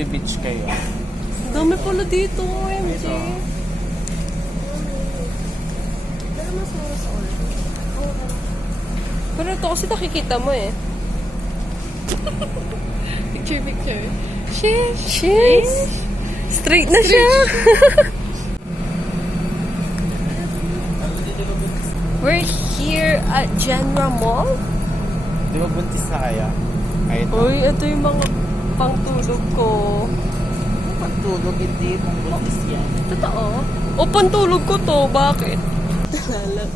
magbe-beach kayo. Dami pala dito, MJ. Pero mas mura sa all. Pero ito kasi nakikita mo eh. Picture. Sheesh. Straight na siya. We're here at Genra Mall. Di ba buntis na kaya? Ay, ito. Uy, ito yung mga pangtulog ko. Pagtulog, hindi. Pang-buntis yan. Totoo? O pantulog ko to, bakit? Lala.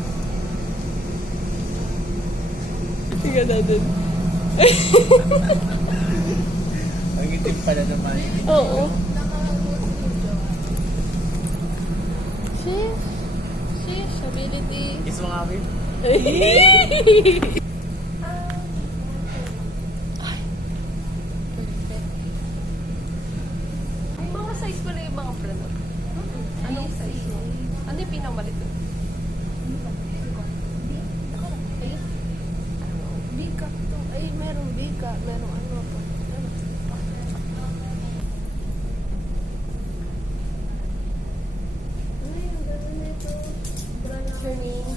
Tingnan natin. Ang itim pala naman. Oo. Sheesh, ability. Kiss mo nga, babe. May mga size pala yung mga brand. Anong size mo? Ano yung pinamalit doon? Bika to. Ay, merong bika. Merong ano to. Ay, ang ganda nito. Your name?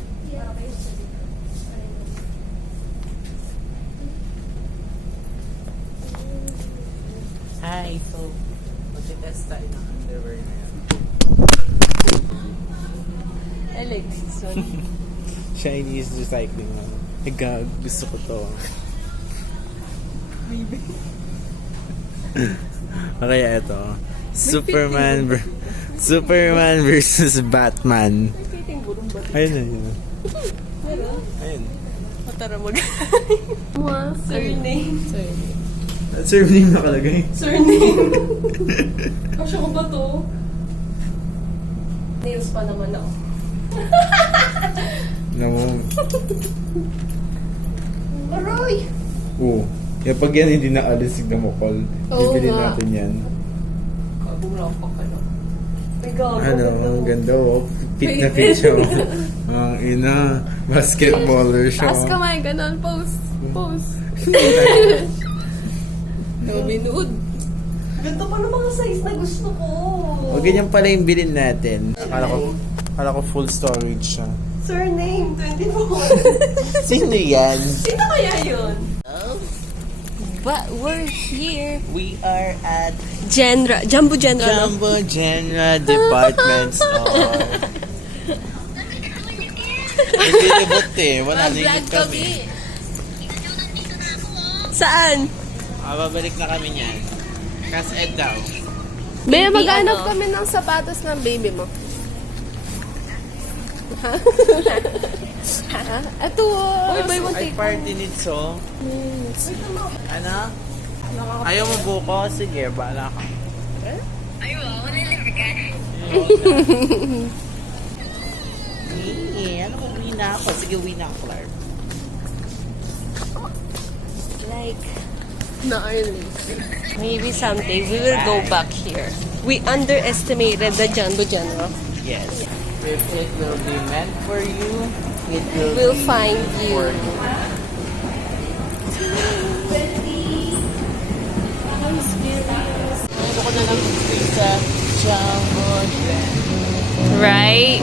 Hi, so mag-test tayo ng underwear na yan. I like this one. Chinese recycling na. Gag, gusto ko to. Okay, ito. Superman versus Batman. Ayun na yun. Ayun. O tara Surname. Surname nakalagay. Surname. Kasya ko ba to? Nails pa naman ako. No. Aroy! Oo. Pag yan hindi naalis, signa mo call. Oo Bibili nga. natin yan. Kabula pa ka na. Ay, gago. Ano, ang ganda oh. Fit na fit siya. Ang ina. Basketballer siya. Taas kamay, ganon. Pose. No, binuod. Ganda pa ng mga size na gusto ko. O ganyan pala yung bilhin natin. Akala ko full storage siya. Surname, 24. Sino yan? Sino kaya yun? But we're here. We are at Jumbo Genra. No? Jumbo Genra Department Store. Hindi libot eh. Wala Vlog ningit kami. Saan? Babalik na kami niyan. Kas Ed daw. Be, Baby, maghanap ano? kami ng sapatos ng baby mo. Ha? Ito, Uy, buy one Ay take party needs so. Ano? Ayaw mo buko? Sige, bahala ka. Ano kung uwi na ako? Sige, uwi na ako, Clark. Like, na early. maybe someday we will go back here. We underestimated the Jumbo Genra. Yes. If it will be meant for you, it will We'll be find you. for you. Ano ko na lang stay sa Jumbo Genra. Right?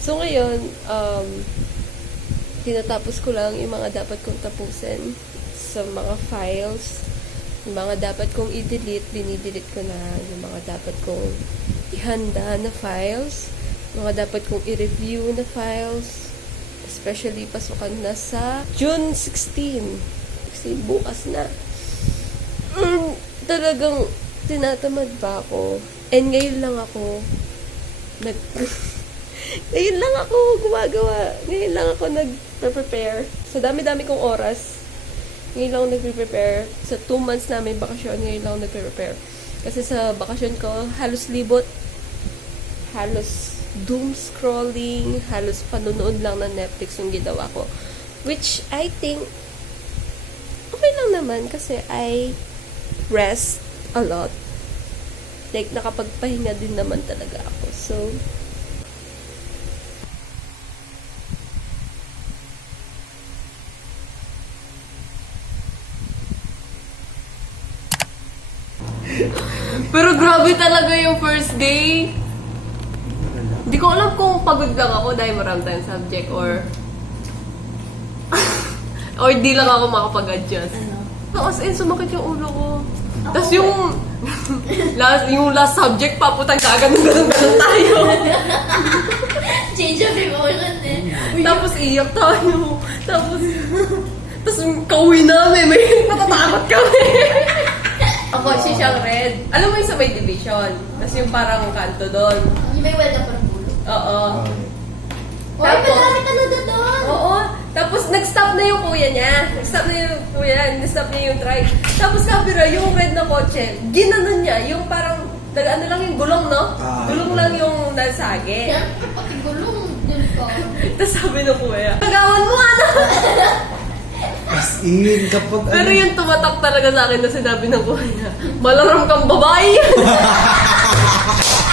So ngayon, tinatapos ko lang yung mga dapat kong tapusin sa mga files. Yung mga dapat kong i-delete, dinidelete ko na. Yung mga dapat kong ihanda na files. Yung mga dapat kong i-review na files. Especially pasukan na sa June 16. Kasi bukas na. Talagang tinatamad pa ako. And ngayon lang ako ngayon lang ako gumagawa. Ngayon lang ako nag-prepare. Sa dami-dami kong oras, ngayon lang ako nag-prepare. Sa 2 months namin bakasyon, ngayon lang ako nag-prepare. Kasi sa bakasyon ko, halos libot, halos doom scrolling, halos panonood lang ng Netflix yung ginawa ko. Which I think, okay lang naman kasi I rest a lot. Like, nakapagpahinga din naman talaga ako. So, pero grabe talaga yung first day. Hindi ko alam kung pagod lang ako dahil marami tayong subject or or di lang ako makapag-adjust. As in, sumakit yung ulo ko. Tapos yung last subject, paputang kagad ng ganun tayo. Change of emotion eh. Tapos iyak tayo. Tapos kauwi namin, may natatakot kami. Ako, si siyang red. Alam mo yung sa may division. Tapos yung parang kanto doon. Yung may welcome for pulo. Oo. Uy, madami talaga doon. Oo. Tapos nag-stop na yung kuya niya. Nag-stop niya yung trike. Tapos kabira, yung red na kotse, ginanon niya. Yung parang, ano lang yung gulong, no? Gulong lang yung nasage. Yan, pati gulong dun ko. Tapos sabi ng kuya, nagawan mo ano? As in, kapag Pero yung tumatak talaga sa akin na sinabi ng kuya, malaram kang babae.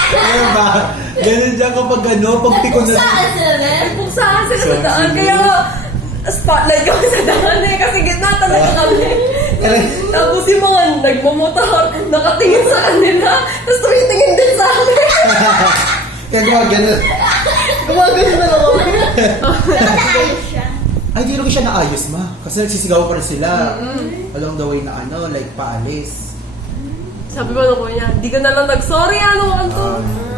ano ba? Ganun dyan kapag pag pikon na... Saan sila, men? Pugsaan sila sa So, daan. sige. Kaya nga, spotlight kami sa daan eh. Kasi gitna talaga kami. Tapos yung mga nagmamotor, nakatingin sa kanila. Tapos tumitingin din sa amin. Kaya ganun. Gumagano na lang kami. Pero naayos siya. Ay, di rin siya naayos, ma. Kasi nagsisigaw pa rin sila. Along the way na like paalis. Sabi ko ng kuya, di ka na lang nag-sorry, ano to.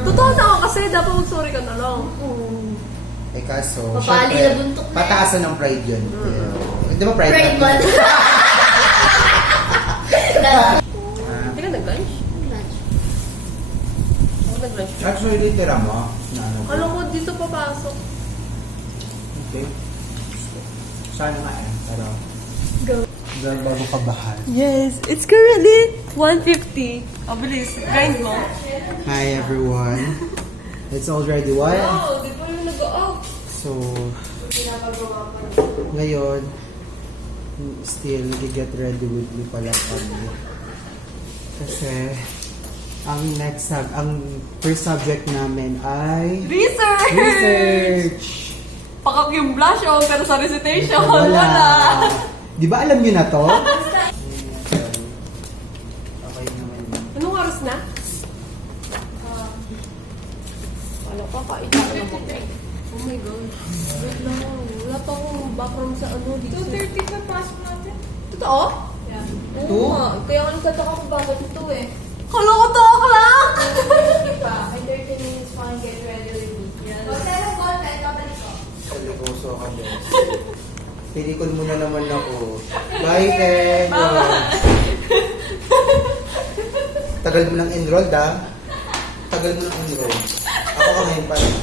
Totoo na ako kasi, dapat mag-sorry ka na lang. Eh kaso, Papali syempre, na buntok na. pataasan ng pride yun. Di ba pride? Pride month. Hindi ka nag-lunch? Ako nag-lunch. Actually, tira mo. Na ano. Alam ko, dito papasok. Okay. Sana nga eh. Pero, Go. dahil bago kabahan. Yes, it's currently 1:50. Bilis, grind mo. Hi everyone. It's already what? Wow, di pa yung nag-off. So, ngayon, still, get ready with me pala kami. Kasi, ang first subject namin ay Research! research. Pakak yung blush oh, pero sa recitation, Wala. wala. Di ba alam niyo na to? Okay naman yun. Anong oras na? Wala pa, kaita na mo. Oh my God. Wait lang. Wala pa akong background sa ano dito. 2:30 pa pasok natin. Totoo? Yeah. Oo nga. Kaya nga nagtataka ko bakit ito eh. Kala ko 2 o'clock! Pa, may 30 minutes pa and get ready with me. Yes. Huwag tayo mag-call, tayo kapalik ko. Kaliguso ka, Bes. Pinikon mo na naman ako. Bye, Ken. Tagal mo nang enrolled, ah. Tagal mo nang enrolled. Ako ka ngayon parang,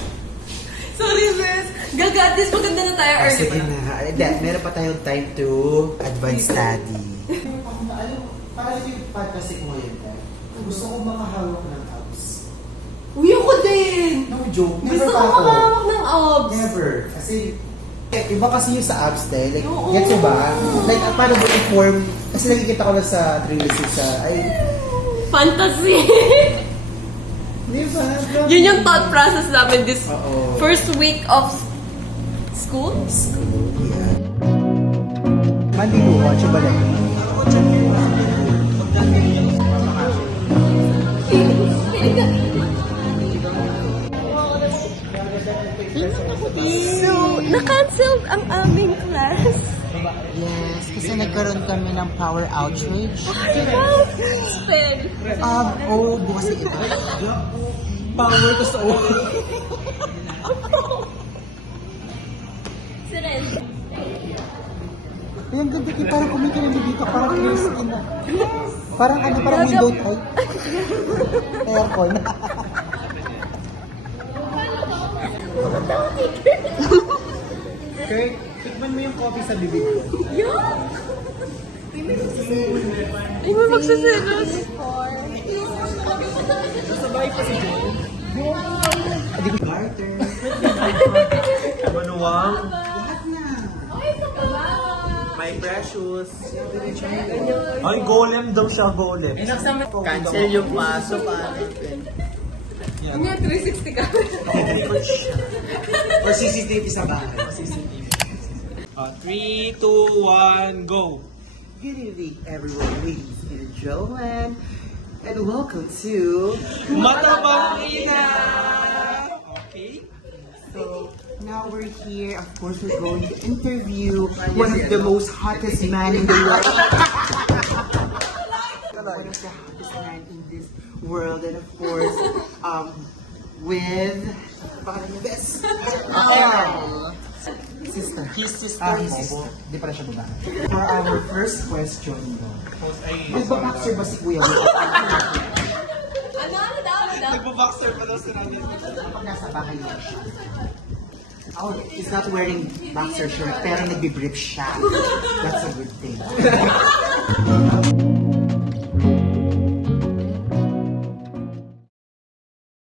Sorry, sis. Gaga, at least maganda na tayo early sige pa. na. Hindi, meron pa tayong time to advance study. Parang yung podcast ko ngayon, gusto ko makahawak ng abs. Uy, ako din! No joke. Gusto Never ko pa ako. makahawak ng abs. Never. Kasi, iba kasi yung sa abs, Like, Oo. gets mo ba? Like, paano mo i-form? Kasi nakikita ko lang sa 316 sa, Fantasy! di ba? Yun yung thought process namin this Oo. first week of school. Yeah. Mandiluwa, chuba lang. So, na-cancelled ang aming class. Yes, kasi nagkaroon kami ng power outrage. Spell. Bukas ito. Power to sa ulo. Siren. Yung ganda kayo, parang kumikinig dito, parang clear skin na. Parang parang window type. Aircon. Kurt, tikman mo yung coffee sa bibig ko. Ay, may magsiselos. Garter. Manuwang. Lahat na. My precious. Ay, golem daw siya, golem. Cancel yung paso, pare. Kanya 360 ka. Or CCTV sa bahay. 3, 2, 1, go! Good evening, everyone, ladies and gentlemen, and welcome to Matabang Ina! Okay? So now we're here. Of course, we're going to interview one of the most hottest man in the world. One of the hottest man in this world, and of course, with best sister. His sister. His sister. Di pala siya babae. For our first question, nagbaboxer ba si Kuya? Ano daw? Nagbo-boxer pa daw si Ronnie. Kapag nasa bahay lang siya. Oh, he's not wearing boxer shirt, pero nagbi-brief siya. That's a good thing.